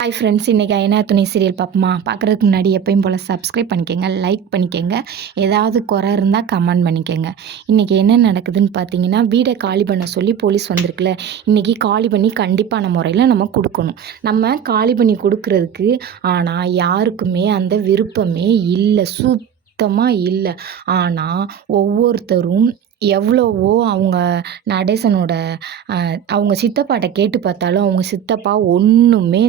Hi friends, இன்றைக்கி ஐனா துணை serial பார்ப்போமா? பார்க்குறதுக்கு முன்னாடி எப்பயும் போல் சப்ஸ்கிரைப் பண்ணிக்கோங்க, லைக் பண்ணிக்கோங்க, ஏதாவது குறை இருந்தால் கமெண்ட் பண்ணிக்கோங்க. இன்றைக்கி என்ன நடக்குதுன்னு பார்த்தீங்கன்னா, வீடை காலி பண்ண சொல்லி போலீஸ் வந்திருக்குல்ல, இன்றைக்கி காலி பண்ணி கண்டிப்பான முறையில் நம்ம கொடுக்கணும். நம்ம காலி பண்ணி கொடுக்குறதுக்கு ஆனால் யாருக்குமே அந்த விருப்பமே இல்லை, சுத்தமாக இல்லை. ஆனால் ஒவ்வொருத்தரும் எவ்வளவோ அவங்க நடேசனோட அவங்க சித்தப்பாட்ட கேட்டு பார்த்தாலும் அவங்க சித்தப்பா ஒன்றுமே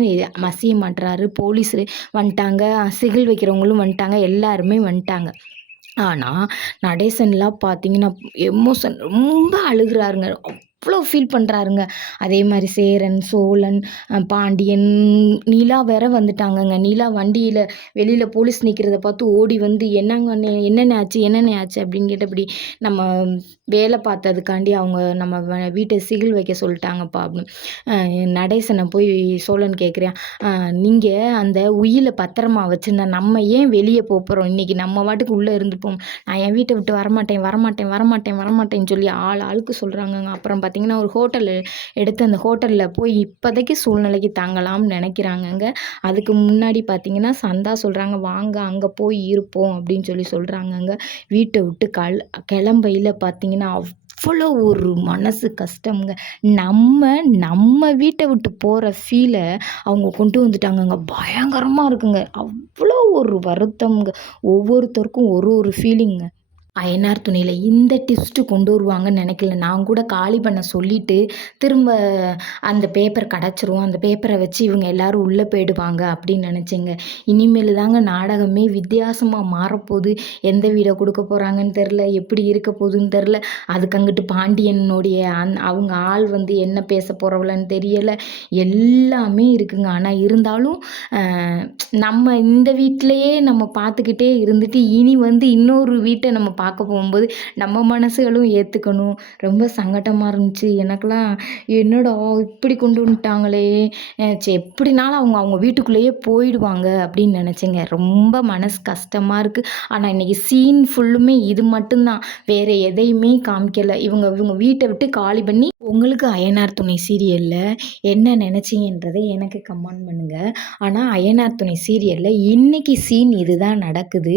மசிய மாட்டுறாரு. போலீஸு வந்துட்டாங்க, சிகில் வைக்கிறவங்களும் வந்துட்டாங்க, எல்லாருமே வந்துட்டாங்க. ஆனால் நடேசன்லாம் பார்த்தீங்கன்னா எமோஷன் ரொம்ப அழுகிறாருங்க, அவ்வளோ ஃபீல் பண்ணுறாருங்க. அதே மாதிரி சேரன், சோழன், பாண்டியன், நிலா வேற வந்துட்டாங்கங்க. நிலா வண்டியில் வெளியில் போலீஸ் நிற்கிறத பார்த்து ஓடி வந்து என்னங்க என்னென்ன ஆச்சு என்னென்ன ஆச்சு அப்படின்னு கேட்டபடி, நம்ம வேலை பார்த்ததுக்காண்டி அவங்க நம்ம வீட்டை சிகில் வைக்க சொல்லிட்டாங்கப்பா அப்படின்னு. நடேசனை போய் சோழன் கேட்குறேன், நீங்கள் அந்த உயிரை பத்திரமா வச்சுருந்தா நம்ம ஏன் வெளியே போகிறோம்? இன்றைக்கி நம்ம வாட்டுக்கு உள்ளே இருந்துப்போம். நான் என் வீட்டை விட்டு வரமாட்டேன்னு சொல்லி ஆளுக்கு சொல்கிறாங்கங்க. அப்புறம் பார்த்திங்கன்னா ஒரு ஹோட்டல் எடுத்து அந்த ஹோட்டலில் போய் இப்போதைக்கு சூழ்நிலைக்கு தங்கலாம்னு நினைக்கிறாங்கங்க. அதுக்கு முன்னாடி பார்த்திங்கன்னா சந்தா சொல்கிறாங்க, வாங்க அங்கே போய் இருப்போம் அப்படின்னு சொல்லி சொல்கிறாங்கங்க. வீட்டை விட்டு கிளம்பையில் பார்த்திங்கன்னா அவ்வளோ ஒரு மனசு கஷ்டம்ங்க. நம்ம வீட்டை விட்டு போகிற ஃபீலை அவங்க கொண்டு வந்துட்டாங்கங்க. பயங்கரமாக இருக்குங்க. அவ்வளோ ஒரு வருத்தம்ங்க. ஒவ்வொருத்தருக்கும் ஒரு ஃபீலிங்க. அயனார் துணையில் இந்த டிப்ஸ்ட்டு கொண்டு வருவாங்கன்னு நினைக்கல. நான் கூட காலி பண்ண சொல்லிவிட்டு திரும்ப அந்த பேப்பர் கிடச்சிரும், அந்த பேப்பரை வச்சு இவங்க எல்லோரும் உள்ளே போயிடுவாங்க அப்படின்னு நினச்சேங்க. இனிமேல் தாங்க நாடகமே வித்தியாசமாக மாறப்போகுது. எந்த வீடை கொடுக்க போகிறாங்கன்னு தெரில, எப்படி இருக்க போகுதுன்னு தெரில. அதுக்கு அங்கிட்டு பாண்டியனுடைய அவங்க ஆள் வந்து என்ன பேச போகிறவளன்னு தெரியலை. எல்லாமே இருக்குங்க. ஆனால் இருந்தாலும் நம்ம இந்த வீட்டிலையே நம்ம பார்த்துக்கிட்டே இருந்துட்டு இனி வந்து இன்னொரு வீட்டை நம்ம பார்க்க போகும்போது நம்ம மனசுகளும் ஏற்றுக்கணும். ரொம்ப சங்கடமாக இருந்துச்சு எனக்கெல்லாம். என்னடா இப்படி கொண்டு வந்துட்டாங்களே, எப்படினாலும் அவங்க வீட்டுக்குள்ளேயே போயிடுவாங்க அப்படின்னு நினச்சேங்க. ரொம்ப மனசு கஷ்டமாக இருக்குது. ஆனால் இன்றைக்கி சீன் ஃபுல்லுமே இது மட்டும்தான், வேறு எதையுமே காமிக்கலை. இவங்க வீட்டை விட்டு காலி பண்ணி. உங்களுக்கு அயனார் துணை சீரியலில் என்ன நினச்சிங்கன்றதை எனக்கு கமெண்ட் பண்ணுங்கள். ஆனால் அயனார் துணை சீரியலில் இன்றைக்கி சீன் இதுதான் நடக்குது.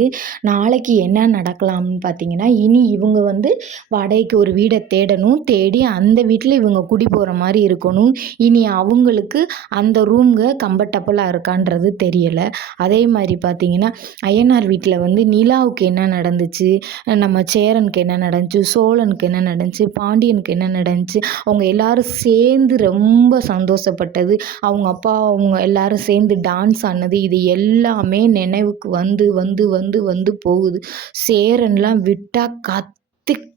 நாளைக்கு என்ன நடக்கலாம்னு பார்த்தீங்கன்னா, இனி இவங்க வந்து வாடகைக்கு ஒரு வீடை தேடணும். தேடி அந்த வீட்டில் இவங்க குடி போகிற மாதிரி இருக்கணும். இனி அவங்களுக்கு அந்த ரூம்க கம்ஃபர்டபுளாக இருக்கான்றது தெரியலை. அதே மாதிரி பார்த்தீங்கன்னா, அய்யனார் வீட்டில் வந்து நிலாவுக்கு என்ன நடந்துச்சு, நம்ம சேரனுக்கு என்ன நடந்துச்சு, சோழனுக்கு என்ன நடந்துச்சு, பாண்டியனுக்கு என்ன நடந்துச்சு, அவங்க எல்லாரும் சேர்ந்து ரொம்ப சந்தோஷப்பட்டது, அவங்க அப்பா அவங்க எல்லாரும் சேர்ந்து டான்ஸ் ஆனது, இது எல்லாமே நினைவுக்கு வந்து வந்து வந்து வந்து போகுது. சேரன்லாம் விட்டால்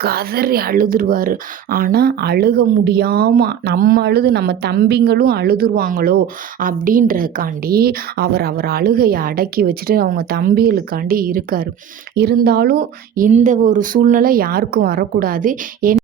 கதறி அழுதுருவார். ஆனால் அழுக முடியாமல் நம்ம தம்பிங்களும் அழுதுருவாங்களோ அப்படின்றதுக்காண்டி அவர் அழுகையை அடக்கி வச்சுட்டு அவங்க தம்பிகளுக்காண்டி இருக்கார். இருந்தாலும் இந்த ஒரு சூழ்நிலை யாருக்கும் வரக்கூடாது.